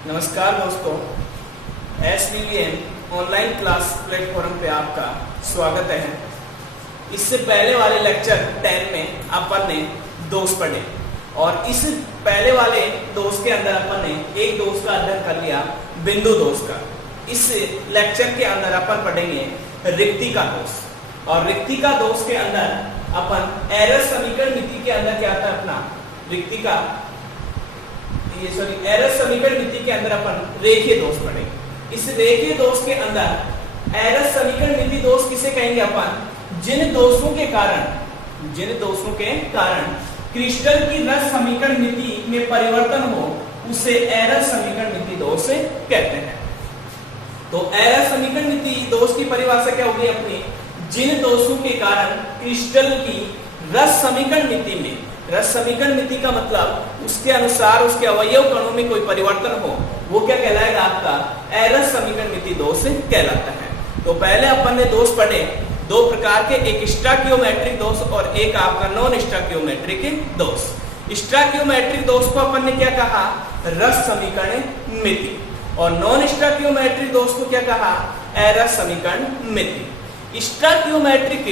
नमस्कार दोस्तों, SVVM online class platform पे आपका स्वागत है। इससे पहले वाले लेक्चर 10 में अपन ने दोष पढ़े और इस पहले वाले दोष के अंदर अपन ने एक दोष का अध्ययन कर लिया, बिंदु दोष का। इस लेक्चर के अंदर अपन पढ़ेंगे रिक्तिका दोष और रिक्तिका दोष के अंदर अपन एरर समीकरण नीति के अंदर क्या आता है अपना एरर समीकरण नीति के अंदर अपन रेखीय दोष पढ़ेंगे। इस रेखीय दोष के अंदर एरर समीकरण नीति दोष किसे कहेंगे अपन? जिन दोषों के कारण क्रिस्टल की रस समीकरण नीति में परिवर्तन हो उसे एरर समीकरण नीति दोष कहते हैं। तो एरर समीकरण नीति दोष की परिभाषा क्या होगी अपनी? जिन दोषों के कारण क्रिस्टल की रस समीकरण नीति में, रस समीकरण नीति का मतलब उसके अनुसार उसके अवयव कणों में कोई परिवर्तन हो, वो क्या कहलाएगा? आपका एरर समीकरण नीति दोष कहलाता है। तो पहले अपन ने दोष पढ़े दो प्रकार के, एक स्टोइकियोमेट्रिक दोष और एक आपका नॉन स्टोइकियोमेट्रिक दोष। स्टोइकियोमेट्रिक दोष को अपन ने क्या कहा? रस समीकरण नीति। और नॉन स्टोइकियोमेट्रिक दोष को क्या कहा? एरर समीकरण नीति। स्टोइकियोमेट्रिक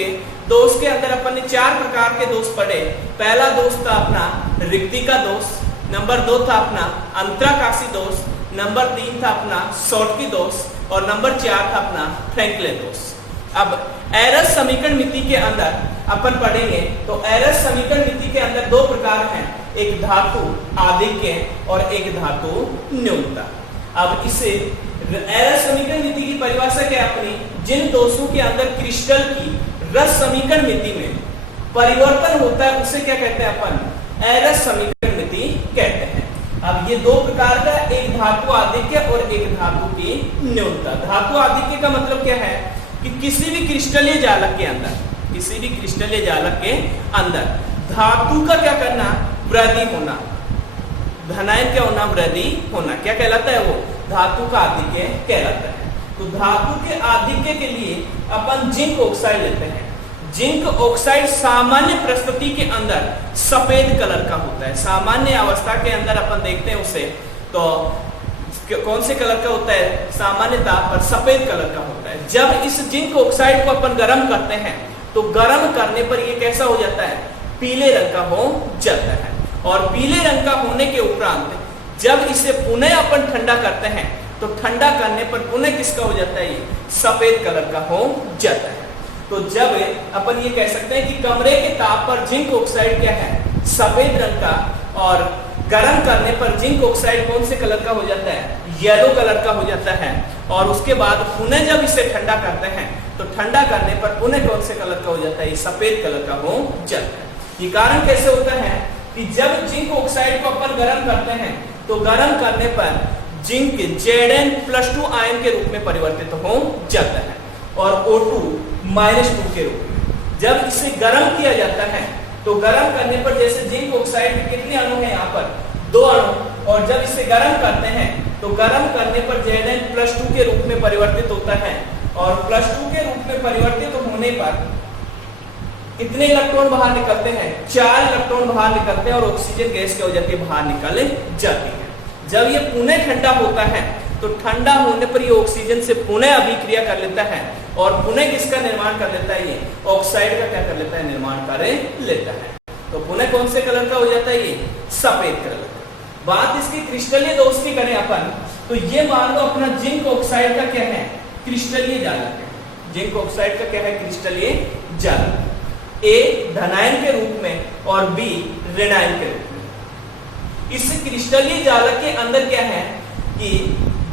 दोष के अंदर अपन ने चार प्रकार के दोष पढ़े। पहला दोष था अपना रिक्तिका दोष, नंबर 2 था अपना अंतराकाशी दोष, नंबर 3 था अपना शॉर्टकी दोष और नंबर 4 था अपना फ्रैंकलिन दोष। अब एरर समीकरण नीति के अंदर अपन पढ़ेंगे तो एरर समीकरण नीति के अंदर दो प्रकार हैं, एक धातु आधिक्य और एक धातु न्यूनता। अब इसे एरर समीकरण नीति की परिभाषा क्या है अपनी? जिन दोषों के अंदर क्रिस्टल की रस समीकरण नीति में परिवर्तन होता है उसे क्या कहते हैं अपन? एरर समीकरण नीति कहते हैं। अब ये दो प्रकार का, एक धातु आधिक्य और एक धातु की न्यूनता। धातु आधिक्य का मतलब क्या है कि किसी भी क्रिस्टलीय जालक के अंदर धातु का क्या करना? वृद्धि होना, धनायन क्या होना? वृद्धि होना। क्या कहलाता है वो? धातु का आधिक्य कहलाता है। तो धातु के आधिक्य के लिए अपन जिंक ऑक्साइड लेते हैं। जिंक ऑक्साइड सामान्य प्रस्तुति के अंदर सफेद कलर का होता है। सामान्य अवस्था के अंदर अपन देखते हैं उसे तो कौन से कलर का होता है? सामान्यतः पर सफेद कलर का होता है। जब इस जिंक ऑक्साइड को अपन गर्म करते हैं तो गर्म करने पर ये कैसा हो जाता है? पीले रंग का हो जाता है। और पीले रंग का होने के उपरांत जब इसे पुनः अपन ठंडा करते हैं तो ठंडा करने पर पुनः किसका हो जाता है? ये सफेद कलर का हो जाता है। तो जब अपन ये कह सकते हैं कि कमरे के ताप पर जिंक ऑक्साइड क्या है? सफेद रंग का, और गर्म करने पर जिंक ऑक्साइड कौन से कलर का हो जाता है? येलो कलर का हो जाता है। और उसके बाद पुनः जब इसे ठंडा करते हैं तो ठंडा करने पर पुनः कौन से कलर का हो जाता है? सफेद कलर का हो जाता है। ये कारण कैसे होता है कि जब जिंक ऑक्साइड को अपन गर्म करते हैं तो गर्म करने पर जिंक Zn+2 आयन के रूप में परिवर्तित हो जाता है और O2-2 के रूप में। जब इसे गर्म किया जाता है तो गर्म करने पर जैसे जिंक ऑक्साइड के कितने अणु हैं? यहाँ पर 2 अणु। और जब इसे गर्म करते हैं तो गर्म करने पर Zn+2 के रूप में परिवर्तित होता है और +2 के रूप में परिवर्तित होने पर कितने इलेक्ट्रॉन बाहर निकलते हैं? 4 इलेक्ट्रॉन बाहर निकलते हैं और ऑक्सीजन गैस क्या हो जाती है? बाहर निकल जाती है। जब ये पुनः ठंडा होता है तो ठंडा होने पर ये ऑक्सीजन से पुनः अभिक्रिया कर लेता है और पुनः किसका निर्माण कर लेता है? ये ऑक्साइड का क्या कर लेता है? निर्माण कर लेता है। तो पुनः कौन से कलर का हो जाता है? ये सफेद कलर का। बात इसकी क्रिस्टलीय दोष की करें अपन तो ये मान लो अपना जिंक ऑक्साइड का क्या है? क्रिस्टलीय जालक है। जिंक ऑक्साइड का क्या है? क्रिस्टलीय जालक। A धनायन के रूप में और B ऋणायन के रूप में। इस क्रिस्टलीय जालक के अंदर क्या है कि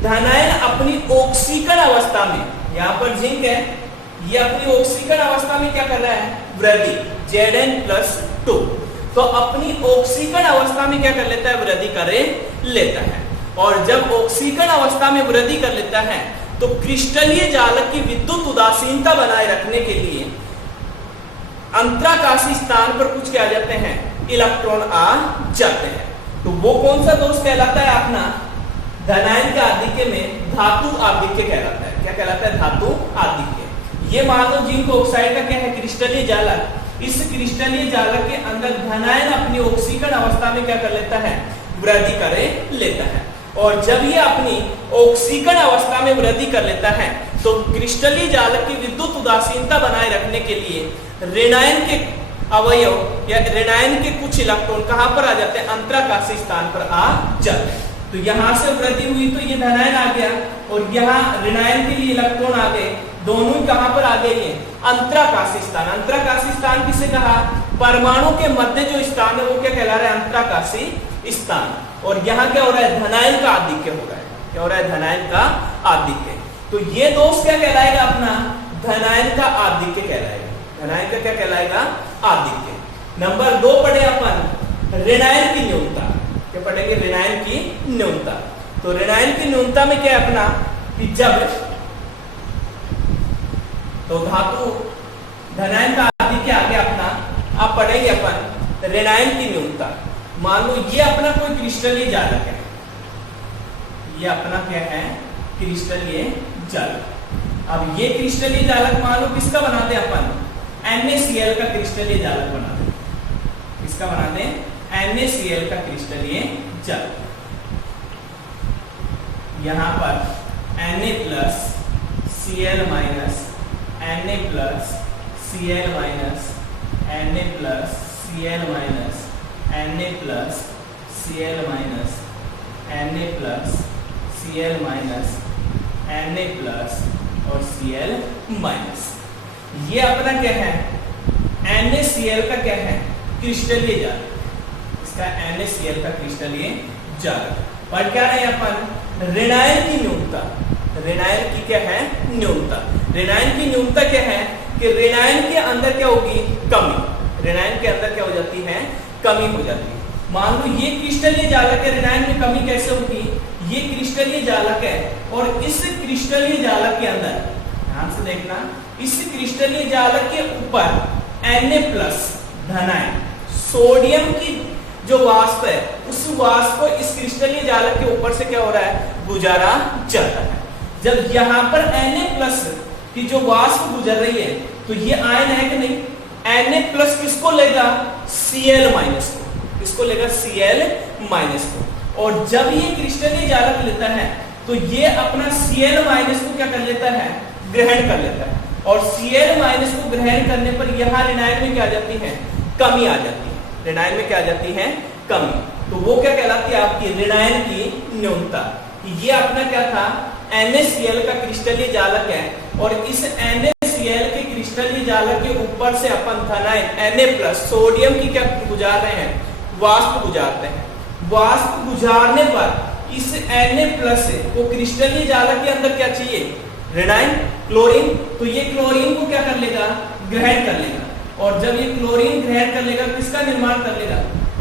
धनायन अपनी ऑक्सीकरण अवस्था में, यहाँ पर जिंक है, ये अपनी ऑक्सीकरण अवस्था में क्या कर रहा है? वृद्धि Zn+2। तो अपनी ऑक्सीकरण अवस्था में क्या कर लेता है? वृद्धि कर लेता है। और जब ऑक्सीकरण अवस्था में वृद्धि कर लेता है तो क्रिस्टलीय जालक की विद्युत उदासीनता बनाए रखने के लिए अंतराकाशी स्थान पर कुछ क्या आ जाते हैं? इलेक्ट्रॉन आ जाते हैं। तो वो कौन सा दोष कहलाता है अपना? धनायन के आधिक्य में धातु आधिक्य कहलाता है। क्या कहलाता है? धातु आधिक्य। ये मान लो जिंक ऑक्साइड का क्या है? क्रिस्टलीय जालक। इस क्रिस्टलीय जालक के अंदर धनायन अपनी ऑक्सीकरण अवस्था में क्या कर लेता है? वृद्धि कर लेता है। और जब ये अपनी ऑक्सीकरण अवस्था में वृद्धि कर लेता है तो क्रिस्टलीय जालक की विद्युत उदासीनता बनाए रखने के लिए ऋणायन के अवयव या ऋणायन के कुछ इलेक्ट्रॉन कहां पर आ जाते हैं, अंतराकाशीय स्थान पर आ जाते हैं। तो यहां से वृद्धि हुई तो ये धनायन आ गया और यहाँ ऋणायन के लिए इलेक्ट्रॉन आ गए, दोनों ही कहां पर आ गए, ये अंतराकाशीय स्थान। अंतराकाशीय स्थान किसे कहा, परमाणु के मध्य जो स्थान है वो क्या कहला रहा है, अंतराकाशीय स्थान। और यहाँ क्या हो रहा है, धनायन का आधिक्य हो रहा है। क्या हो रहा है, धनायन का आधिक्य। तो ये दोष क्या कहलाएगा अपना, धनायन का आधिक्य कहलाएगा। धनायन का क्या कहलाएगा, आधिक्य। नंबर 2 पढ़े अपन ऋणायन की न्यूनता। क्या पढ़ेंगे, ऋणायन की न्यूनता। तो ऋणायन की न्यूनता में क्या है अपना कि जब तो धातु धनायन का आधिक्य आ गया अपना, आप पढ़ेंगे अपन ऋणायन की न्यूनता। मान लो ये अपना कोई क्रिस्टलीय जालक है, ये अपना क्या है, क्रिस्टलीय जालक। अब ये क्रिस्टलीय जालक मान लो किसका बनाते हैं अपन, NaCl का क्रिस्टलीय जालक बनाते हैं। किसका बनाते हैं, NaCl का क्रिस्टलीय जालक। यहां पर Na plus Cl minus Na plus Cl minus Na plus Cl minus Na plus Cl minus Na plus Cl minus Na plus और Cl माइनस, ये अपना क्या है, NaCl का क्या है, क्रिस्टलीय जालक। इसका NaCl का क्रिस्टलीय जालक। पर क्या रहे अपन, ऋणायन की न्यूनता। ऋणायन की क्या है, न्यूनता। ऋणायन की न्यूनता क्या है कि ऋणायन के अंदर क्या होगी, कमी। ऋणायन के अंदर क्या हो जाती है, कमी हो जाती है। मान लो ये क्रिस्टलीय जालक है, ऋणायन में कमी कैसे होगी, ये क्रिस्टलीय जालक है और इस क्रिस्टलीय जालक के अंदर ध्यान से देखना, इस क्रिस्टलीय जालक के ऊपर Na प्लस धनायन सोडियम की जो वाष्प है उस वाष्प को इस क्रिस्टलीय जालक के ऊपर से क्या हो रहा है, गुजारा जाता है। जब यहाँ पर Na प्लस की जो वाष्प गुजर रही है तो ये आयन है कि नहीं, Na प्लस किसको लेगा, Cl माइनस को। किसको लेगा, Cl माइनस को। और जब ये क्रिस्टलीय जालक लेता है तो ये अपना Cl माइनस को क्या कर लेता है, ग्रहण कर लेता है। और Cl माइनस को ग्रहण करने पर यहाँ ऋणायन में क्या आ जाती है, कमी आ जाती है। ऋणायन में क्या आ जाती है, कमी। तो वो क्या कहलाती है, आपकी ऋणायन की न्यूनता। ये अपना क्या था, NaCl का क्रिस्टलीय जालक है और इस NaCl के क्रिस्टलीय जालक के ऊपर से अपन धनायन Na प्लस सोडियम की क्या गुजार रहे हैं, वाष्प गुजारते हैं। वाष्प गुजारने पर इस Na प्लस को क्रिस्टलीय जालक के अंदर क्या चाहिए, ऋणायन, क्लोरीन। तो ये क्लोरीन को क्या कर लेगा, ग्रहण कर लेगा। और जब ये क्लोरीन ग्रहण कर लेगा तो इसका निर्माण कर लेगा,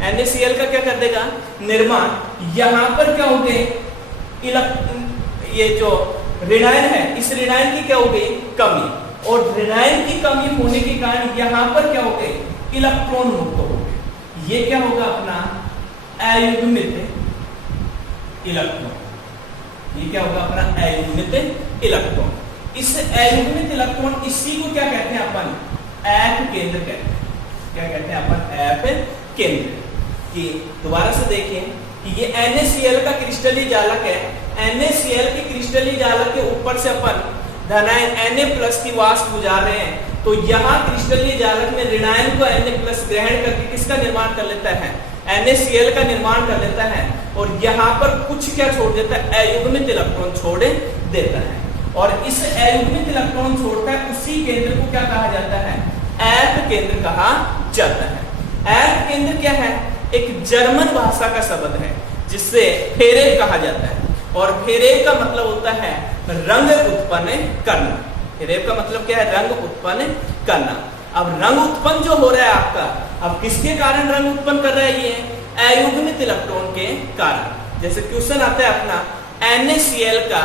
NaCl का क्या कर देगा, निर्माण। यहाँ पर क्या हो गए, ये जो ऋणायन है इस ऋणायन की क्या हो गई, कमी। और ऋणायन की कमी होने के कारण यहाँ पर क्या हो गए, इलेक्ट्रॉन मुक्त हो गए। ये क्या होगा अपना अयुग्मित इलेक्ट्रॉन। ये क्या होगा अपना अयुग्मित इलेक्ट्रॉन। इस अयुग्मित इलेक्ट्रॉन, इसी को क्या कहते हैं अपन, एफ केंद्र कहते हैं। क्या कहते हैं अपन, एफ केंद्र। कि दोबारा से देखें कि ये NaCl का क्रिस्टलीय जालक है। NaCl के क्रिस्टलीय जालक के ऊपर से अपन धनायन Na प्लस की वाष्प गुजार रहे हैं। तो यहाँ क्रिस्टलीय जालक में ऋणायन को Na प्लस ग्रहण करके किसका निर्माण कर लेता है, NaCl का निर्माण कर लेता है। और यहाँ पर कुछ क्या छोड़ देता है, अयुग्मित इलेक्ट्रॉन छोड़ देता है। और इस अयुग्मित इलेक्ट्रॉन छोड़ता है, उसी केंद्र को क्या कहा जाता है, एफ केंद्र कहा जाता है। एफ केंद्र क्या है, एक जर्मन भाषा का शब्द है जिससे फेरेब कहा जाता है। और फेरेब का मतलब होता है रंग उत्पन्न करना। फेरेब का मतलब क्या है, रंग उत्पन्न करना। अब रंग उत्पन्न जो हो रहा है आपका, अब किसके कारण रंग उत्पन्न कर रहा है, ये अयुग्मित इलेक्ट्रॉन के कारण। जैसे क्वेश्चन आता है अपना, NaCl का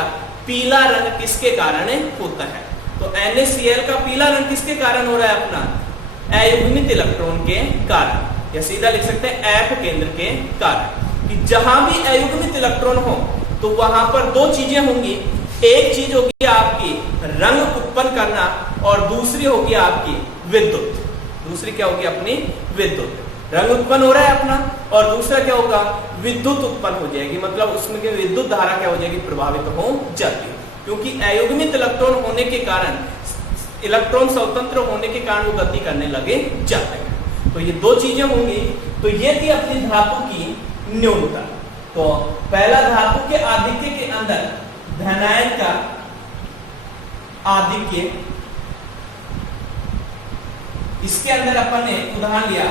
पीला रंग किसके कारण होता है, तो NaCl का पीला रंग किसके कारण हो रहा है अपना, अयुग्मित इलेक्ट्रॉन के कारण। या सीधा लिख सकते हैं एफ केंद्र के कारण। कि जहां भी अयुग्मित इलेक्ट्रॉन हो तो वहां पर दो चीजें होंगी, एक चीज होगी आपकी रंग उत्पन्न करना और दूसरी होगी आपकी विद्युत। दूसरी क्या होगी अपनी, विद्युत। रंग उत्पन्न हो रहा है अपना, और दूसरा क्या होगा, विद्युत उत्पन्न हो जाएगी, मतलब उसमें की विद्युत धारा क्या हो जाएगी, प्रभावित हो जाती है, क्योंकि अयुग्मित इलेक्ट्रॉन होने के कारण, इलेक्ट्रॉन स्वतंत्र होने के कारण वो गति करने लगे जाते हैं। तो ये दो चीजें होंगी। तो ये थी अपनी धातु की न्यूनता। तो पहला, धातु के आधिक्य के अंदर धनायन का आधिक्य, इसके अंदर अपन ने उदाहरण लिया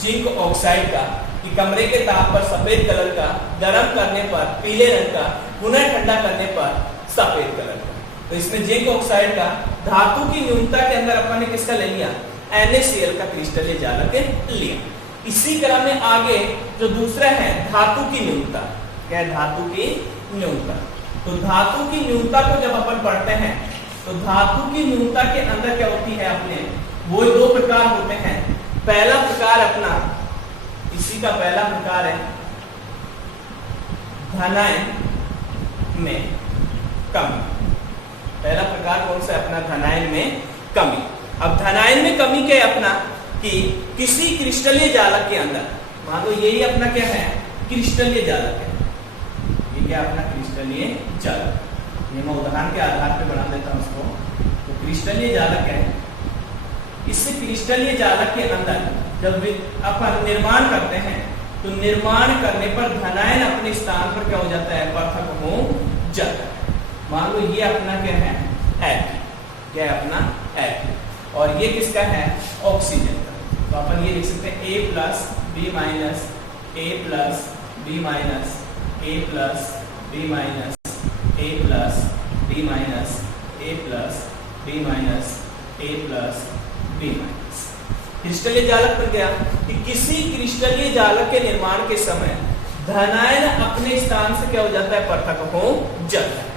जिंक ऑक्साइड का, कि कमरे के ताप पर सफेद कलर का, गर्म करने पर पीले रंग का, पुनः ठंडा करने पर सफेद कलर का। तो इसमें जिंक ऑक्साइड का धातु की न्यूनता के अंदर अपन ने किसका ले लिया, NaCl का क्रिस्टलीय जालक लिया। इसी क्रम में आगे जो दूसरा है धातु की न्यूनता, क्या है, धातु की न्यूनता। तो धातु की न्यूनता को जब अपन पढ़ते हैं तो धातु की न्यूनता के अंदर क्या होती है, अपने वो दो प्रकार होते हैं। पहला प्रकार अपना, इसी का पहला प्रकार है धनायन में कमी। पहला प्रकार कौन सा है अपना, धनायन में कमी। अब धनायन में कमी क्या है अपना, कि किसी क्रिस्टलीय जालक के अंदर, मान लो यही अपना क्या है, क्रिस्टलीय जालक है, ये क्या अपना क्रिस्टलीय जालक, ये मैं उदाहरण के आधार पे बना देता हूं उसको। तो क्रिस्टलीय जालक है, इस क्रिस्टलीय जालक के अंदर जब अपन निर्माण करते हैं तो निर्माण करने पर धनायन अपने स्थान पर क्या हो जाता है, पृथक हो जाता है। मान लो ये अपना क्या है, F, क्या है अपना F, और ये किसका है, ऑक्सीजन का। तो अपन ये लिख सकते हैं A plus B minus, A plus B minus, A plus B minus, A plus B minus, A plus B minus, A plus B minus. क्रिस्टलीय जालक बन गया कि किसी क्रिस्टलीय जालक के निर्माण के समय धनायन अपने स्थान से क्या हो जाता है, पृथक हो जाता है।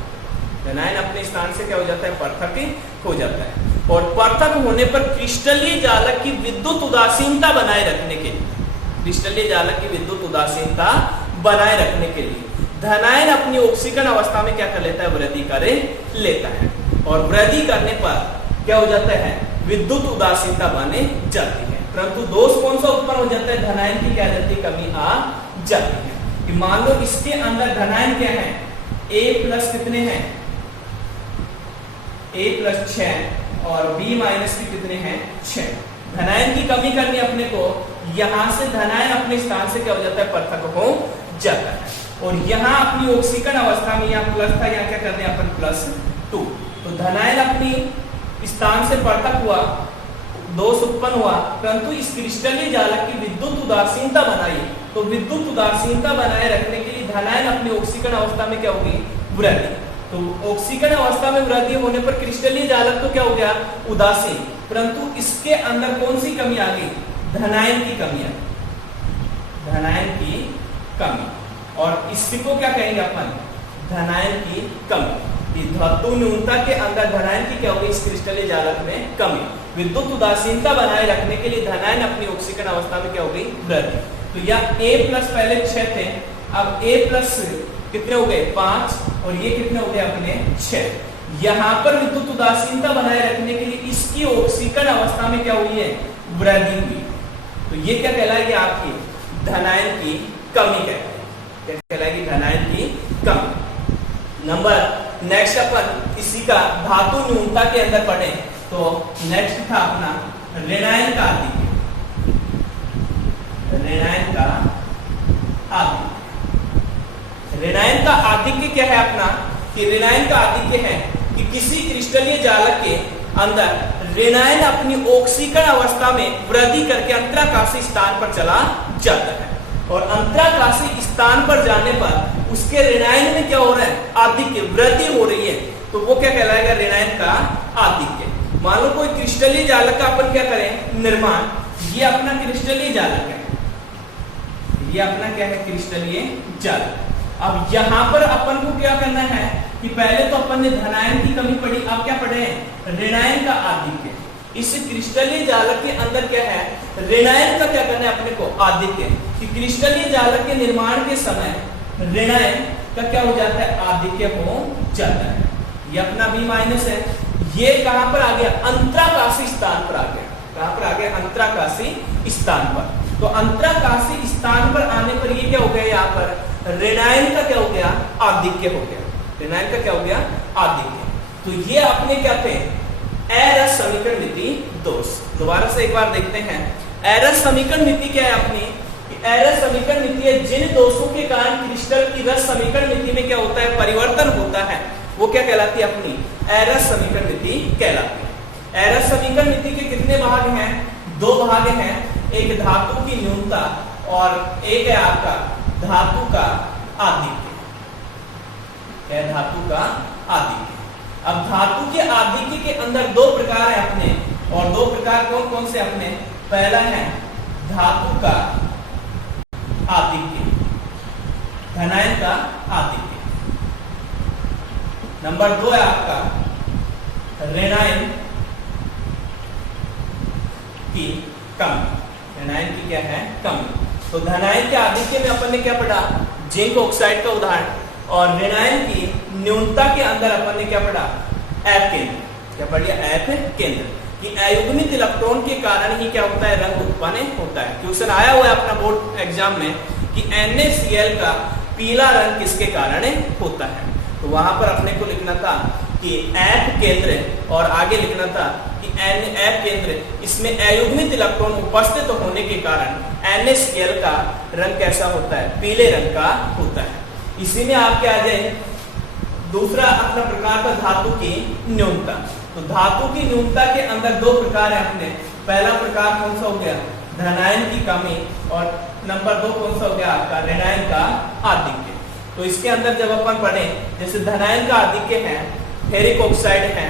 धनायन अपने स्थान से क्या हो जाता है, पृथक हो जाता है। और पृथक होने पर क्रिस्टलीय जालक की विद्युत उदासीनता बनाए रखने के लिए, क्रिस्टलीय जालक की विद्युत उदासीनता बनाए रखने के लिए धनायन अपनी ऑक्सीकरण अवस्था में क्या कर लेता है, वृद्धि कर लेता है। और वृद्धि करने पर क्या हो जाता है, विद्युत उदासीनता बने जाती है। परंतु दोष कौन सा उत्पन्न हो जाता है, धनायन की क्या जाती है, कमी आ जाती है। कि मान लो इसके अंदर धनायन क्या है, A प्लस कितने हैं, A प्लस 6 और B माइनस के कितने हैं, 6। धनायन की कमी करनी अपने को, यहां से धनायन अपने स्थान से क्या हो जाता है, पृथक हो जाता है। और यहाँ अपनी ऑक्सीकरण अवस्था में यहाँ प्लस था, यहाँ क्या कर दें अपन +2। तो धनायन अपनी स्थान से पृथक हुआ, दोष उत्पन्न हुआ, परंतु इस क्रिस्टलीय जालक की विद्युत उदासीनता बनाई। तो विद्युत उदासीनता बनाए रखने के लिए धनायन अपनी ऑक्सीकरण अवस्था में क्या होगी, वृद्धि। तो ऑक्सीकरण अवस्था में वृद्धि होने पर क्रिस्टलीय जालक तो क्या हो गया, उदासीन, परंतु इसके अंदर कौन सी कमी आ गई, धनायन की कमी आ गई, धनायन की कमी। और इसको क्या कहेंगे अपन, धनायन की कमी। धातु न्यूनता के अंदर धनायन की क्या होगी, इस क्रिस्टलीय जालक में कमी। विद्युत उदासीनता बनाए रखने के लिए धनायन अपनी ऑक्सीकरण अवस्था में क्या हो गई, वृद्धि। तो यह A प्लस पहले 6 थे, अब A प्लस कितने हो गए, 5, और ये कितने हो गए अपने 6। यहाँ पर विद्युत उदासीनता बनाए रखने के लिए इसकी ऑक्सीकरण अवस्था में क्या हुई है, वृद्धि हुई। तो ये क्या कहलाएगी, आपकी धनायन की कमी कहलाएगी। क्या कहलाएगी, धनायन की कमी। नंबर नेक्स्ट अपन इसी का धातु न्यूनता के अंदर पढ़े तो नेक्स्ट था अपना ऋणायन का आधिक्य, ऋणायन का आधिक्य। ऋणायन का आधिक्य क्या है अपना, कि ऋणायन का आधिक्य है कि किसी क्रिस्टलीय जालक के अंदर ऋणायन अपनी ऑक्सीकरण अवस्था में वृद्धि करके अंतराकाशी स्थान पर चला जाता है। और अंतराकाशी स्थान पर जाने पर उसके ऋणायन में क्या हो रहा है, आधिक्य, वृद्धि हो रही है। तो वो क्या कहलाएगा, ऋणायन का आधिक्य। मान लो कोई क्रिस्टलीय जालक का अपन क्या करें, निर्माण, ये अपना क्रिस्टलीय जालक है, ये अपना क्या है, क्रिस्टलीय जालक। अब यहाँ पर अपन को क्या करना है कि पहले तो अपन ने धनायन की कमी पढ़ी, अब क्या पढ़े, ऋणायन का आधिक्य। इस क्रिस्टलीय जालक के अंदर क्या है, ऋणायन का क्या करना है अपने को, आधिक्य। कि क्रिस्टलीय जालक के निर्माण के समय ऋणायन का क्या हो जाता है, आधिक्य हो जाता है। ये अपना B माइनस है, ये कहां पर आ गया, अंतराकाशी स्थान पर आ गया। कहां पर आ गया, अंतराकाशी स्थान पर। तो अंतराकाशी स्थान पर आने पर ये क्या हो गया, यहाँ पर ऋणायन का क्या हो गया, आधिक्य हो गया। ऋणायन का क्या हो गया, आधिक्य। तो ये आपने क्या थे, एरर समीकरण नीति दोष। दोबारा से एक बार देखते हैं, एरर समीकरण नीति क्या है अपनी, एरर समीकरण नीति है जिन दोषों के कारण क्रिस्टल की रस समीकरण नीति में क्या होता है, परिवर्तन होता है, वो क्या कहलाती है अपनी, एरर समीकरण नीति कहलाती है। एरर समीकरण नीति के कितने भाग हैं, दो भाग हैं, एक धातु की न्यूनता और एक है आपका धातु का आधिक्य, है धातु का आधिक्य। अब धातु के आधिक्य के अंदर दो प्रकार है अपने, और दो प्रकार कौन कौन से अपने, पहला है धातु का आधिक्य, धनायन का आधिक्य। नंबर दो है आपका ऋणायन की कमी। ऋणायन की क्या है, कमी। तो धनायन के आधिक्य में अपन ने क्या पढ़ा, जिंक ऑक्साइड का उदाहरण, और ऋणायन की न्यूनता के अंदर अपन ने क्या पढ़ा, एफ केंद्र। क्या पढ़िया, एफ केंद्र कि अयुग्मित इलेक्ट्रॉन के कारण ही क्या होता है, रंग उत्पन्न होता है। क्वेश्चन आया हुआ है अपना बोर्ड एग्जाम में कि NaCl का पीला रंग किसके कारण होता है। तो वहां पर अपने को लिखना था कि एफ केंद्र, और आगे लिखना था कि एफ केंद्र, इसमें अयुग्मित इलेक्ट्रॉन उपस्थित होने के कारण NaCl का रंग कैसा होता है, पीले रंग का होता है। इसी में आपके आ जाए दूसरा अपना प्रकार का धातु की न्यूनता। तो धातु की न्यूनता के अंदर दो प्रकार है अपने, पहला प्रकार कौन सा हो गया, धनायन की कमी, और नंबर दो कौन सा हो गया आपका, ऋणायन का आधिक्य। तो इसके अंदर जब अपन पढ़े, जैसे धनायन का आधिक्य है, फेरिक ऑक्साइड है,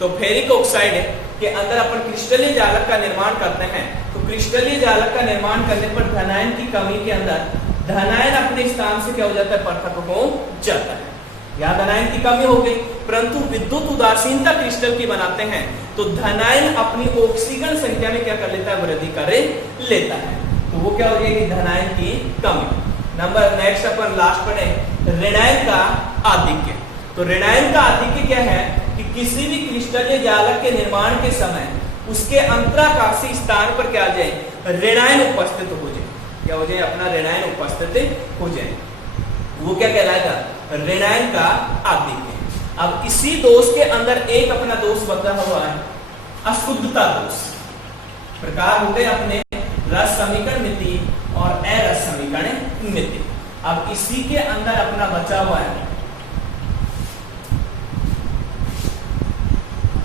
तो फेरिक ऑक्साइड के अंदर अपन क्रिस्टलीय जालक का निर्माण करते हैं। तो क्रिस्टलीय जालक का निर्माण करने पर धनायन की कमी के अंदर धनायन अपने स्थान से क्या हो जाता है, पृथक हो जाता है। यहाँ धनायन की कमी हो गई, परंतु विद्युत उदासीनता क्रिस्टल की बनाते हैं तो धनायन अपनी ऑक्सीजन संख्या में क्या कर लेता है, वृद्धि कर लेता है। तो वो क्या हो जाएगी, धनायन की कमी। नंबर नेक्स्ट अपन लास्ट पढ़े, ऋणायन का आधिक्य। तो ऋणायन का आधिक्य क्या है कि किसी भी क्रिस्टलीय जालक के निर्माण के समय उसके अंतराकाशी स्थान पर क्या आ जाए, ऋणायन उपस्थित हो जाए। क्या हो जाए, अपना ऋणायन उपस्थित हो जाए, वो क्या कहलाएगा, ऋणायन का आधिक्य। अब इसी दोष के अंदर एक अपना दोष बता हुआ है, अशुद्धता दोष। प्रकार हो गए अपने रस समीकरण नीति और अरस समीकरण नीति। अब इसी के अंदर अपना बचा हुआ है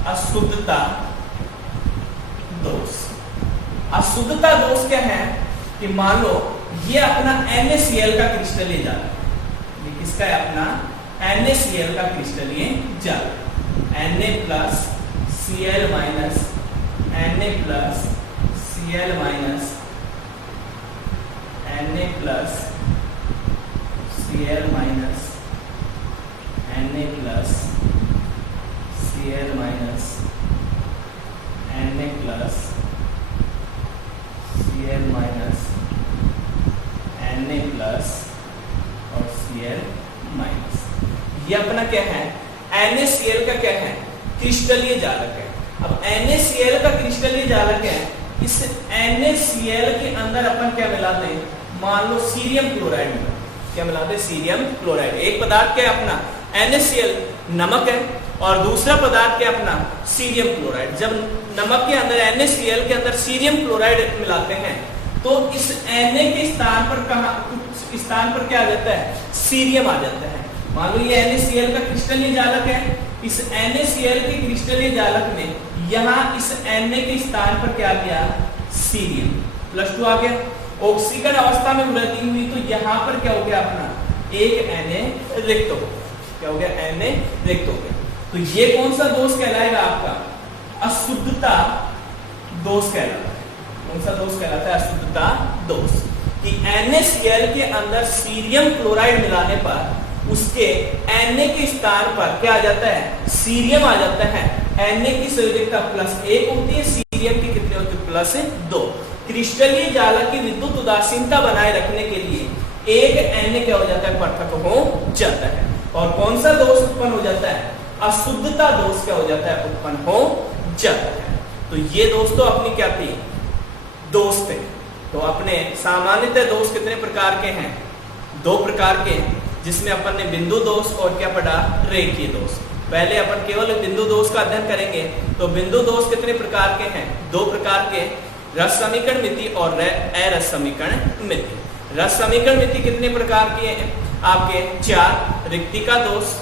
अशुद्धता दोष। अशुद्धता दोष क्या है कि मान लो ये अपना NaCl का क्रिस्टलीय जालक, ये किसका है, अपना NaCl का क्रिस्टलीय जालक, Na plus Cl minus, Na plus Cl minus, Na plus Cl minus, Na plus Cl minus, Na plus Cl minus, Na plus और Cl माइनस। ये अपना क्या है, NaCl का क्या है, क्रिस्टलीय जालक है। अब NaCl का क्रिस्टलीय जालक है, इस NaCl के अंदर अपन क्या मिलाते हैं, मान लो सीरियम क्लोराइड मिला, क्या मिलाते हैं, सीरियम क्लोराइड। एक पदार्थ क्या है अपना NaCl नमक है, और दूसरा पदार्थ क्या अपना सीरियम क्लोराइड। जब नमक के अंदर NaCl के अंदर सीरियम क्लोराइड मिलाते हैं तो इस Na के स्थान पर कहां, स्थान पर क्या आ जाता है, सीरियम आ जाता है। मान लो ये NaCl का क्रिस्टलीय जालक है, इस NaCl के क्रिस्टलीय जालक में यहाँ इस Na के स्थान पर क्या आ गया, सीरियम +2 आ गया। ऑक्सीकरण अवस्था में वृद्धि हुई तो यहाँ पर क्या हो गया, अपना एक Na रिक्त हो गया। क्या हो गया, Na रिक्त हो गया। तो ये कौन सा दोष कहलाएगा आपका, अशुद्धता दोष कहलाता है। कौन सा दोष कहलाता है, अशुद्धता दोष। कि NaCl के अंदर सीरियम क्लोराइड मिलाने पर उसके Na के स्थान पर क्या आ जाता है, सीरियम आ जाता है। Na की संयोजकता +1 होती है, सीरियम की कितनी होती है, +2। क्रिस्टलीय जालक की विद्युत उदासीनता बनाए रखने के लिए एक Na क्या हो जाता है, पृथक हो जाता है। और कौन सा दोष उत्पन्न हो जाता है, अशुद्धता दोष क्या हो जाता है, उत्पन्न हो जाता है। तो ये दोस्तों अपनी क्या थी, दोष थे। तो अपने सामान्यतः दोष कितने प्रकार के हैं? 2 प्रकार के, जिसमें अपन ने बिंदु दोष और क्या पढ़ा? रेखीय दोष। पहले अपन केवल बिंदु दोष का अध्ययन करेंगे। तो बिंदु दोष कितने प्रकार के हैं? 2 प्रकार के, रस समीकरण मिति और अरस समीकरण मिति। रस समीकरण मिति कितने प्रकार की है? आपके 4, रिक्तिका दोष,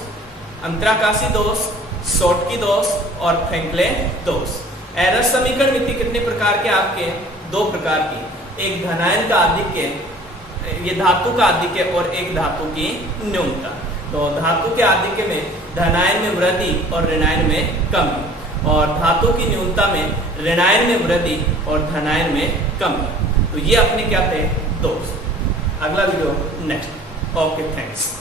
अंतराकाशी दोष, शॉटकी दोष और फ्रैंकले दोष। अरस समीकरण मिति कितने प्रकार के? आपके 2 प्रकार की, एक धनायन का आधिक्य, ये धातु का आधिक्य और एक धातु की न्यूनता। तो धातु के आधिक्य में धनायन में वृद्धि और ऋणायन में कमी, और धातु की न्यूनता में ऋणायन में वृद्धि और धनायन में कमी। तो ये अपने क्या थे? दोष। अगला वीडियो नेक्स्ट। Okay, thanks.